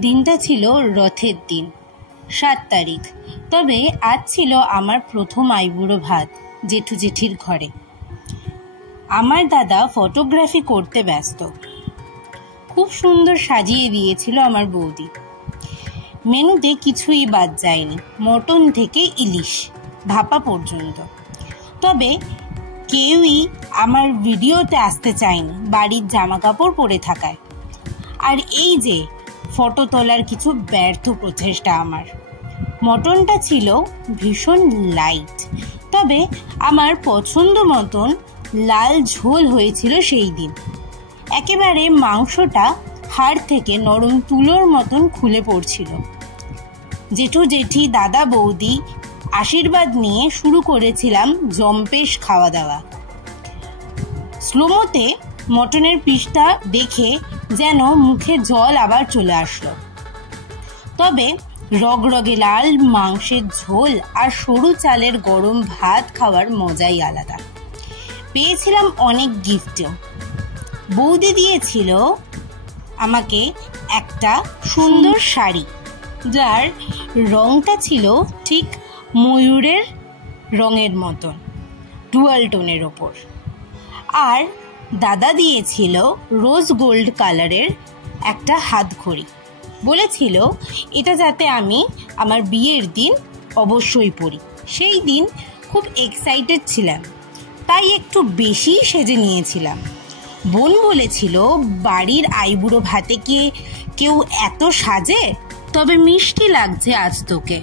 দিনটা ছিল রথের দিন, ৭ তারিখ। তবে আজ ছিল আমার প্রথম আইবুড়ো ভাত জেঠু জেঠির ঘরে। আমার দাদা ফটোগ্রাফি করতে ব্যস্ত। খুব সুন্দর সাজিয়ে দিয়েছিল আমার বৌদি। মেনুতে কিছুই বাদ যায়নি, মটন থেকে ইলিশ ভাপা পর্যন্ত। তবে কেউই আমার ভিডিওতে আসতে চায়নি বাড়ির জামা কাপড় পরে থাকায়। আর এই যে ফটো তোলার কিছু ব্যর্থ প্রচেষ্টা আমার। মটনটা ছিল ভীষণ লাইট, তবে আমার পছন্দ মতন লাল ঝোল হয়েছিল সেই দিন। একেবারে মাংসটা হাড় থেকে নরম তুলোর মতন খুলে পড়ছিল। জেঠু জেঠি দাদা বৌদি আশীর্বাদ নিয়ে শুরু করেছিলাম জম্পেশ খাওয়া দাওয়া। স্লোমোতে মটনের পিসটা দেখে যেন মুখে জল আবার চলে আসলো। তবে রগরগে লাল মাংসের ঝোল আর সরু চালের গরম ভাত খাওয়ার মজাই আলাদা। পেয়েছিলাম অনেক গিফটও। বৌদি দিয়েছিল আমাকে একটা সুন্দর শাড়ি, যার রংটা ছিল ঠিক ময়ূরের রঙের মতন, ডুয়াল টোনের ওপর। আর দাদা দিয়েছিল রোজ গোল্ড কালারের একটা হাত ঘড়ি। বলেছিল এটা যাতে আমি আমার বিয়ের দিন অবশ্যই পরি। সেই দিন খুব এক্সাইটেড ছিলাম, তাই একটু বেশি সেজে নিয়েছিলাম। বোন বলেছিল বাড়ির আইবুড়ো ভাতে কি কেউ এত সাজে? তবে মিষ্টি লাগছে আজ তোকে।